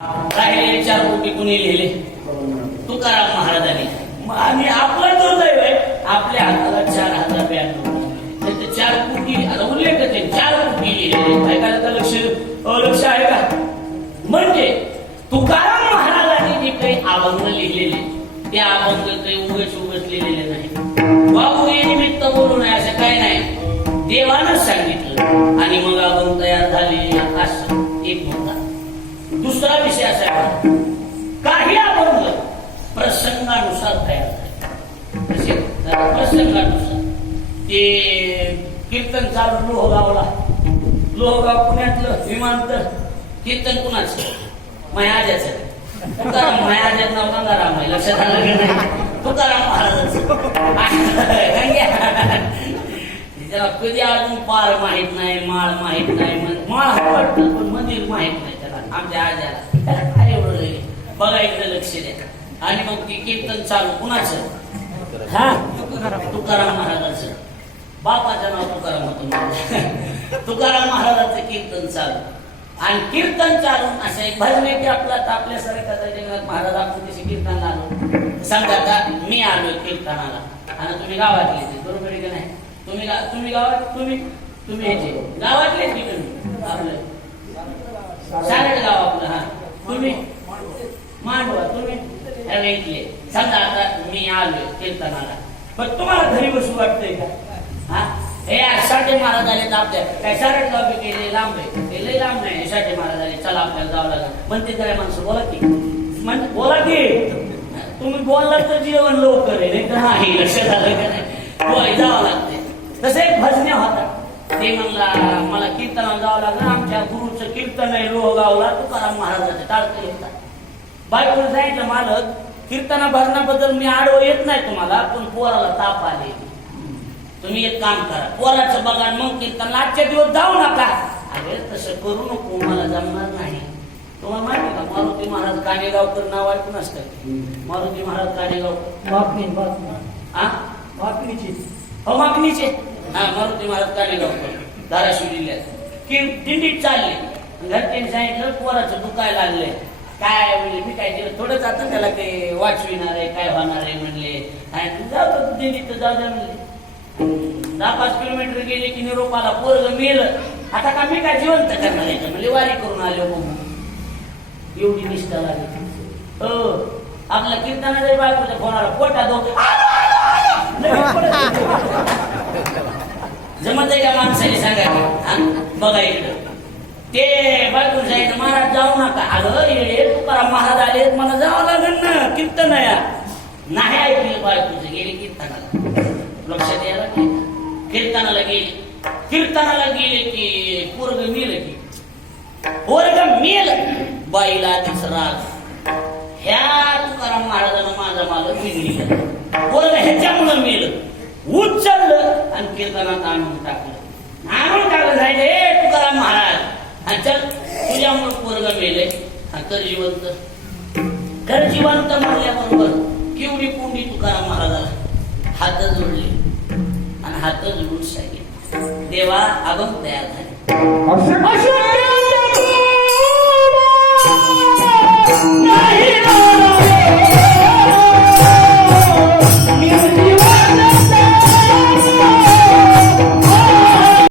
राहिले चार कोटी कुणी लिहिले? तुकाराम महाराजांनी. मग आणि आपलं दुर्दैव आहे आपल्या हाताला चार हजार बँक त्याचे चार कोटी आता उल्लेख आहे चार कोटी लिहिले. ऐकायला लक्ष लक्ष आहे का? म्हणजे तुकाराम महाराजांनी जे काही अभंग लिहिलेले ते अभंग काही उगच उगच लिहिलेले नाही. बाबू दुसरा विषय असा आहे. काही आपण प्रसंगानुसार तयार प्रसंगानुसार. ते कीर्तन चालू लोहगावला. लोहगाव पुण्यातलं विमानतळ कीर्तन कुणाचं? मयाजाचं तुकाराम मयाजात नाव गंगाराम आहे लक्षात आलं की नाही? तुकाराम महाराजांचं. त्याला कधी अजून पार माहीत नाही माळ माहीत नाही माळ वाटतं पण मंदिर माहीत नाही. आमच्या आज्याला त्याला काय एवढं बघा इकडे लक्ष द्या. आणि मग ती कीर्तन चालू कुणाचं? हा? तुकाराम महाराजाचं. बापाचं नाव तुकाराम होतं तुकाराम महाराजाचं कीर्तन चालू. आणि कीर्तन चालून असं एक भजन की आपला आता सरकारचा जगन्नाथ महाराज आपण कशी कीर्तनाला आलो. सांगा आता मी आलोय कीर्तनाला. आणि तुम्ही गावातले ते. बरोबर आहे का नाही? तुम्ही तुम्ही गावात तुम्ही तुम्ही ह्याचे गावातले की तुम्ही? आपलं. सारड तुम्ही? मांडवा तुम्ही? इथले. समजा आता मी आलोय कीर्तनाला पण तुम्हाला घरी बसू वाटतंय का? हा? हे साठे महाराज आले आपल्या काय सारड गाव बी लांब आहे. ते लय लांब नाही साठे महाराज आले चला आपल्याला जावं लागेल. ते काय माणसं बोला की. म्हण बोला की. तुम्ही बोलला तर जेवण लवकर आहे नाही तर का नाही? जावं लागते तसं एक भजन्या होता. ते म्हणला मला कीर्तनाला जावं लागलं. आमच्या कीर्तन आहे लोहगावला तुकाराम महाराजाचं टाळतं येतात. बायकोने सांगितलं मालक कीर्तना भजनाबद्दल मी आडवं येत नाही तुम्हाला पण पोराला ताप आले. तुम्ही एक काम करा पोराचं बघा मग कीर्तनला आजच्या दिवस जाऊ नका. अरे तसं करू नको मला जमणार नाही. तुम्हाला माहिती का मारुती महाराज कानेगावकर नाव ऐकून असतं. मारुती महाराज कानेगाव बातमी बातमी हा हो मागणीचे हा मारुती महाराज कानेगावकर. धाराशिव जिल्ह्यात. की दिंडीत चालले. घरच्यांनी सांगितलं पोराचं दुखायला लागलंय. काय म्हणले मी काय दिलं? थोडंच आता त्याला काही वाचविणार आहे काय होणार आहे म्हणले. आणि जाऊ दिली तर जाऊ द्या म्हणले. दहा पाच किलोमीटर गेले की निरोपाला पोरग मेल. आता का मी काय जिवंत करणार आहे? म्हणजे वारी करून आले हो एवढी निष्ठा लागली हो. आपल्या कीर्तनाच्या बायकोच्या फोनाला पोटा दो. जमत आहे का माणसाने सांगायला? बघा इकडं. ते बाजू सांगितलं महाराज जाऊ नका. अगं येडे तुकाराम महाराज आले मला जावं लागेल ना कीर्तन या नाही ऐकलं बायकोचं गेले कीर्तनाला. लक्षात यायला की कीर्तनाला गेले. कीर्तनाला गेले की पोरग मेल की. पोरग मेल. बाईला तिसरा ह्या तुकाराम महाराजानं माझा मालक बिघडी पोरग ह्याच्यामुळं मेल. उचललं आणि कीर्तनात आणून टाकलं. आणून टाकलं जायचं तुकाराम महाराज चल तुझ्यामुळे पोरग मेले हा तर जिवंत. कर जिवंत म्हणल्याबरोबर केवढी पुंडी तुकाराम महाराजाला. हात जोडले. आणि हात जोडून सांगितले. देवा अगम तयार झाले.